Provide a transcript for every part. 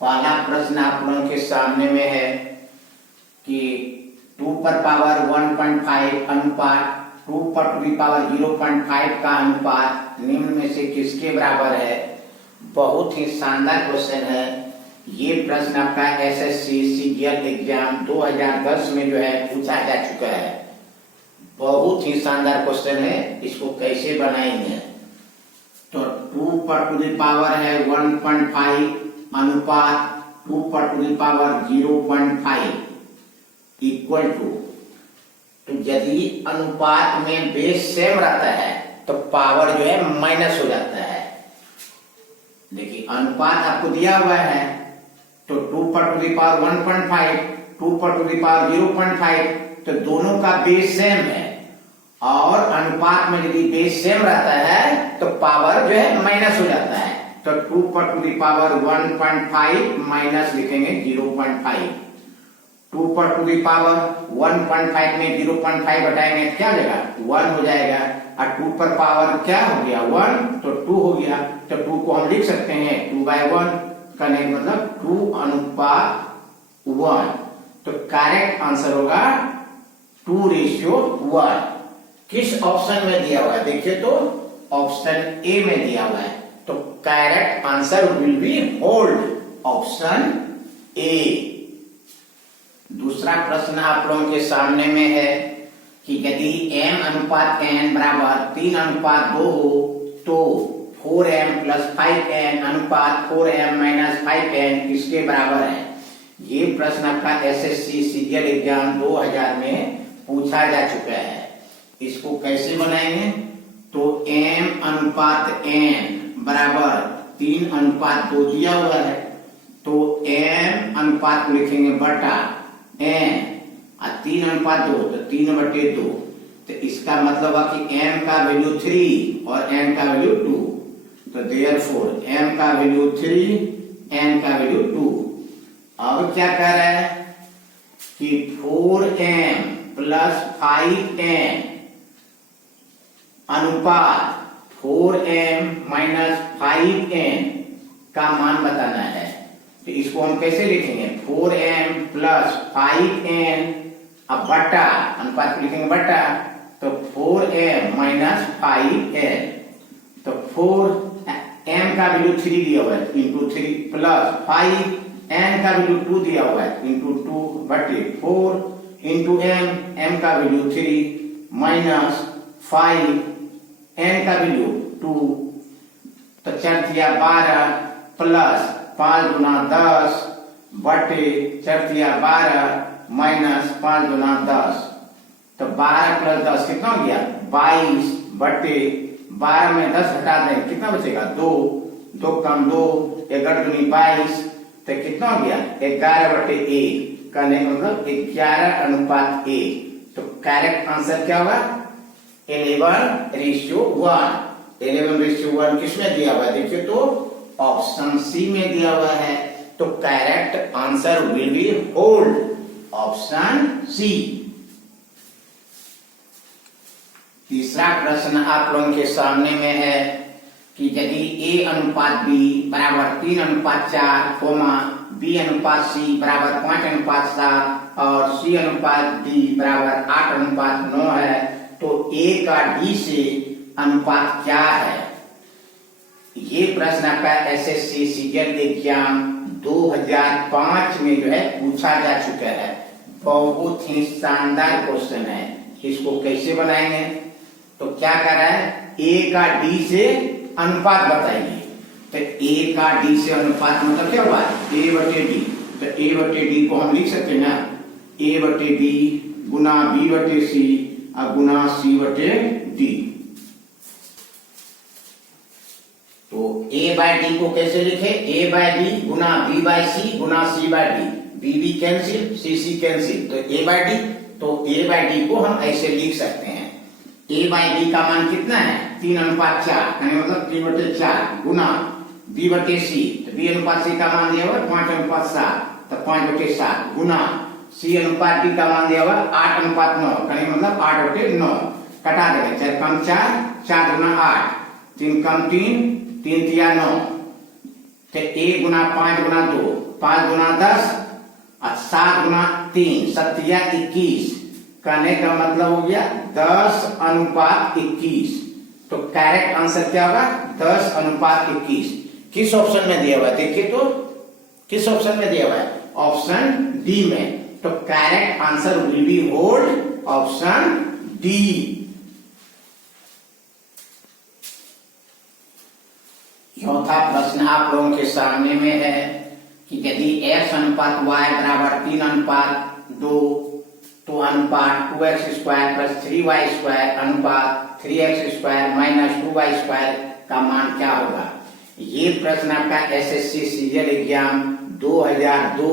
पहला प्रश्न आप लोगों के सामने में है कि 2 पर पावर 1.5 अनुपात 2 पर टू दी पावर 0.5 का अनुपात निम्न में से किसके बराबर है। बहुत ही शानदार क्वेश्चन है। ये प्रश्न आपका एसएससी सीजीएल एग्जाम 2010 में जो है पूछा जा चुका है। बहुत ही शानदार क्वेश्चन है। इसको कैसे बनाएंगे तो 2 पर टू दी पावर है 1.5 अनुपात 2 पर to the power 0.5 equal to, तो यदि अनुपात में बेस सेम रहता है तो पावर जो है माइनस हो जाता है। देखिए अनुपात आपको दिया हुआ है तो 2 पर टू दी पावर 1.5 2 पर टू दी पावर 0.5, तो दोनों का बेस सेम है और अनुपात में यदि बेस सेम रहता है तो पावर जो है माइनस हो जाता है। तो 2 पर टू दी पावर 1.5 माइनस लिखेंगे 0.5। 2 पर टू दी पावर 1.5 में 0.5 घटाएंगे क्या हो जाएगा 1 हो जाएगा, और 2 पर पावर क्या हो गया 1 तो 2 हो गया। तो 2 को हम लिख सकते हैं 2/1 करने का मतलब 2 अनुपात 1। तो करेक्ट आंसर होगा 2:1। किस ऑप्शन में दिया हुआ है देखिए तो ऑप्शन ए में दिया हुआ है। तो correct answer will be hold option A. दूसरा प्रश्न आप लोगों के सामने में है कि यदि m अनुपात n बराबर 3 अनुपात 2 हो तो 4m + 5n अनुपात 4m - 5n किसके बराबर है। ये प्रश्न आपका एसएससी सीजीएल एग्जाम 2000 में पूछा जा चुका है। इसको कैसे बनाएंगे तो m अनुपात n बराबर 3 अनुपात 2 दिया हुआ है तो m अनुपात को लिखेंगे बटा n और 3 अनुपात 2 तो 3/2। तो इसका मतलब है कि m का वैल्यू 3 और n का वैल्यू 2, तो देयरफॉर m का वैल्यू 3 n का वैल्यू 2। अब क्या कह रहा है कि 4m + 5n अनुपात 4m - 5n का मान बताना है। तो इसको हम कैसे लिखेंगे 4m + 5n अब बटा अनुपात को लिखेंगे बटा, तो 4m - 5n, तो 4m का वैल्यू 3 दिया हुआ है इंटू 3 प्लस 5n का वैल्यू 2 दिया हुआ है इंटू 2 बटे 4 इंटू m का वैल्यू 3 माइनस 5 n का वैल्यू 2, तो 4 दिया 12 प्लस 5 गुना 10 बटे 4 दिया 12 माइनस 5 गुना 10, तो 12 प्लस 10 कितना हो गया 22 बटे 12 में 10 हटा दें कितना बचेगा 2 2 कम 2 11 दूनी 22, तो कितना हो गया 11/1 करने का मतलब 11 अनुपात 1। तो करेक्ट आंसर क्या होगा 11:1। 11:1 किसमें दिया हुआ है देखिए तो ऑप्शन सी में दिया हुआ है। तो correct answer will be hold option C. तीसरा प्रश्न आप लोगों के सामने में है कि यदि a अनुपात b बराबर 3 अनुपात 4, b अनुपात c बराबर 5 अनुपात 7 और c अनुपात d बराबर 8 अनुपात 9 है तो a का d से अनुपात क्या है। ये प्रश्न आपका एसएससी सीजीएल एग्जाम 2005 में जो है पूछा जा चुका है। बहुत ही शानदार क्वेश्चन है। इसको कैसे बनाएंगे तो क्या कर रहा है a का d से अनुपात बताइए। तो a का d से अनुपात मतलब क्या हुआ a/d, तो a/d को हम लिख सकते हैं ना a/b गुना b/c और गुना c/d। तो a/d को कैसे लिखे a/d गुना b/c गुना c/d, b cancel c cancel, तो a/d, तो a/d को हम ऐसे लिख सकते हैं a/d का मान कितना है 3 अनुपात 4 मतलब 3/4 गुना b/c, तो b अनुपात c का मान दिया हुआ 5 अनुपात 7 तो 5/7 गुना c अनुपात d का मान दिया हुआ 8 अनुपात 9 मतलब 8/9, कटा देंगे 4 कम 4 4 गुना 8 3 कम 3 3 3 9, तो 1 गुना 5 गुना 2, 5 गुना 10 और 7 गुना 3, 7 या 21। कहने का मतलब हो गया 10:21। तो करेक्ट आंसर क्या होगा? 10:21। किस ऑप्शन में दिया हुआ है? देखिए तो किस ऑप्शन में दिया हुआ है? ऑप्शन डी में। तो correct answer will be hold option D. चौथा प्रश्न आप लोगों के सामने में है कि यदि x अनुपात y बराबर 3:2 तो अनुपात 2x² + 3y² अनुपात 3x² - 2y² का मान क्या होगा? ये प्रश्न आपका एसएससी सीरियल एग्जाम 2002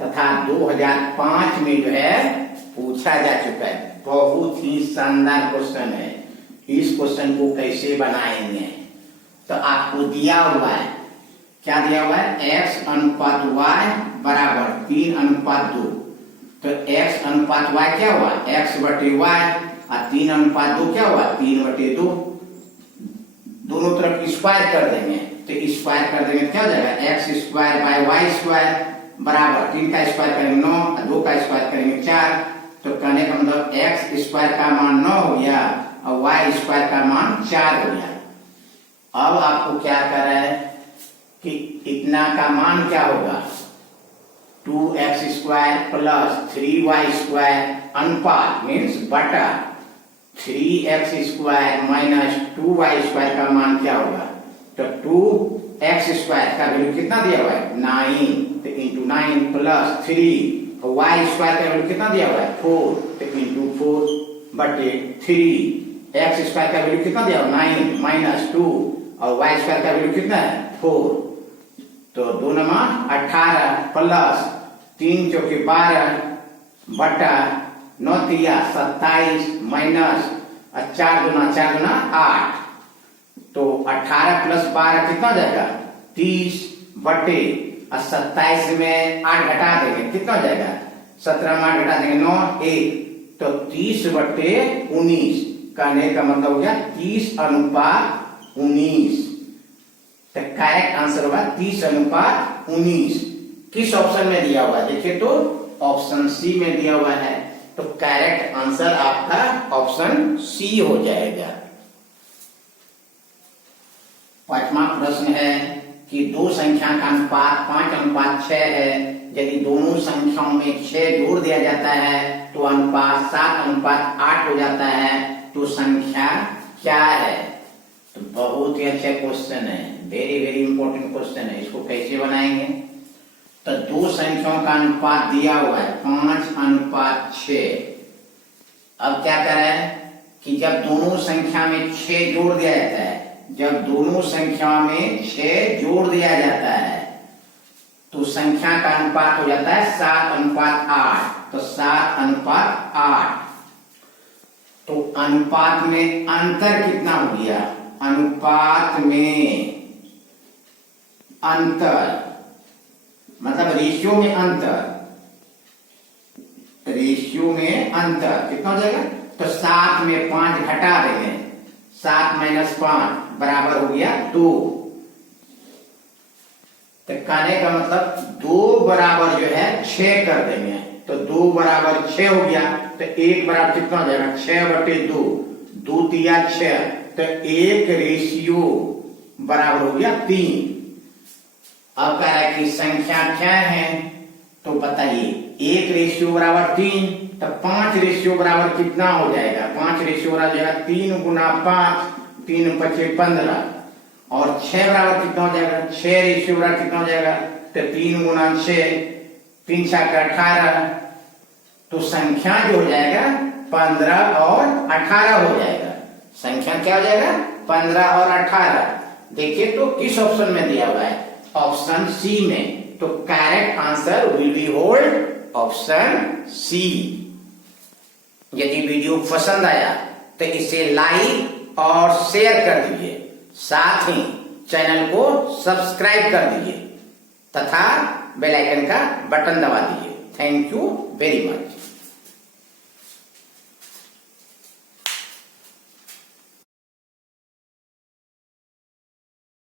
तथा 2005 में जो है पूछा जा चुका है। बहुत ही शानदार क्वेश्चन है। इस क्वेश्चन को कैसे बनाएंगे? तो आपको दिया हुआ है, क्या दिया हुआ है? x अनुपात y बराबर 3:2। तो x अनुपात y क्या हुआ? x बटे y और 3:2 क्या हुआ? 3/2। दोनों तरफ स्क्वायर कर देंगे, तो स्क्वायर कर देंगे क्या हो जाएगा? x² / y² बराबर 3 का स्क्वायर करेंगे 9 और 2 का स्क्वायर करेंगे 4। तो कहने का मतलब x² का मान 9 हो गया और y² का मान 4 हो गया। अब आपको क्या कर रहा है कि इतना का मान क्या होगा? 2x² + 3y² अनुपात मीन्स बटा 3x² - 2y² का मान क्या होगा? तो 2x² का वैल्यू कितना दिया हुआ है? 9, तो इंटू 9 + 3 और y² का वैल्यू कितना दिया हुआ है? 4, तो इंटू 4 बटे 3। x² का वैल्यू कितना दिया हुआ? 9 - 2 और y² का वैल्यू कितना है? 4। तो 2 9 18 प्लस 3 चौके 12 बटा 9 3 27 माइनस 4 गुना 8। तो 18 + 12 कितना हो जाएगा? 30 बटे 27 में 8 घटा देंगे, कितना हो जाएगा? 17 में 8 घटा देंगे 9 1, तो 30 बटे 19। कहने का मतलब हो गया 30:19। तो करेक्ट आंसर होगा 30:19। किस ऑप्शन में दिया हुआ है? देखिए तो ऑप्शन सी में दिया हुआ है। तो करेक्ट आंसर आपका ऑप्शन सी हो जाएगा। पांचवा प्रश्न है कि दो संख्या का अनुपात 5:6 है। यदि दोनों संख्याओं में 6 जोड़ दिया जाता है तो अनुपात 7:8 हो जाता है। तो संख्या क्या है? तो बहुत ही अच्छा क्वेश्चन है, वेरी वेरी इंपॉर्टेंट क्वेश्चन है। इसको कैसे बनाएंगे? तो दो संख्याओं का अनुपात दिया हुआ है 5:6। अब क्या कर रहे हैं कि जब दोनों संख्या में 6 जोड़ दिया जाता है, जब दोनों संख्या में 6 जोड़ दिया जाता है तो संख्या का अनुपात हो जाता है 7:8। तो 7:8। तो अनुपात में अंतर कितना हो गया? अनुपात में अंतर मतलब रेशियो में अंतर, रेशियो में अंतर कितना हो जाएगा? तो 7 में 5 घटा देंगे, 7 - 5 बराबर हो गया 2। तो कहने का मतलब 2 बराबर जो है 6 कर देंगे। तो 2 बराबर 6 हो गया। तो 1 बराबर कितना हो जाएगा? 6/2, 2 3 6। तो 1 रेशियो बराबर हो गया 3। अब कह रहा है कि संख्या क्या है? तो बताइए 1 रेशियो बराबर 3, तो 5 रेशियो बराबर कितना हो जाएगा? 5 रेशियो बराबर जाएगा 3 गुना 5, 3 5 15। और 6 बराबर कितना हो जाएगा? 6 रेशियो बराबर कितना हो जाएगा? तो 3 गुना 6, 3 6 18। तो संख्या जो हो जाएगा 15 और 18 हो जाएगा। संख्या क्या हो जाएगा? 15 और 18। देखिए तो किस ऑप्शन में दिया हुआ है? ऑप्शन सी में। तो correct answer will be hold option C. यदि वीडियो पसंद आया तो इसे लाइक और शेयर कर दीजिए, साथ ही चैनल को सब्सक्राइब कर दीजिए तथा बेल आइकन का बटन दबा दीजिए। Thank you very much.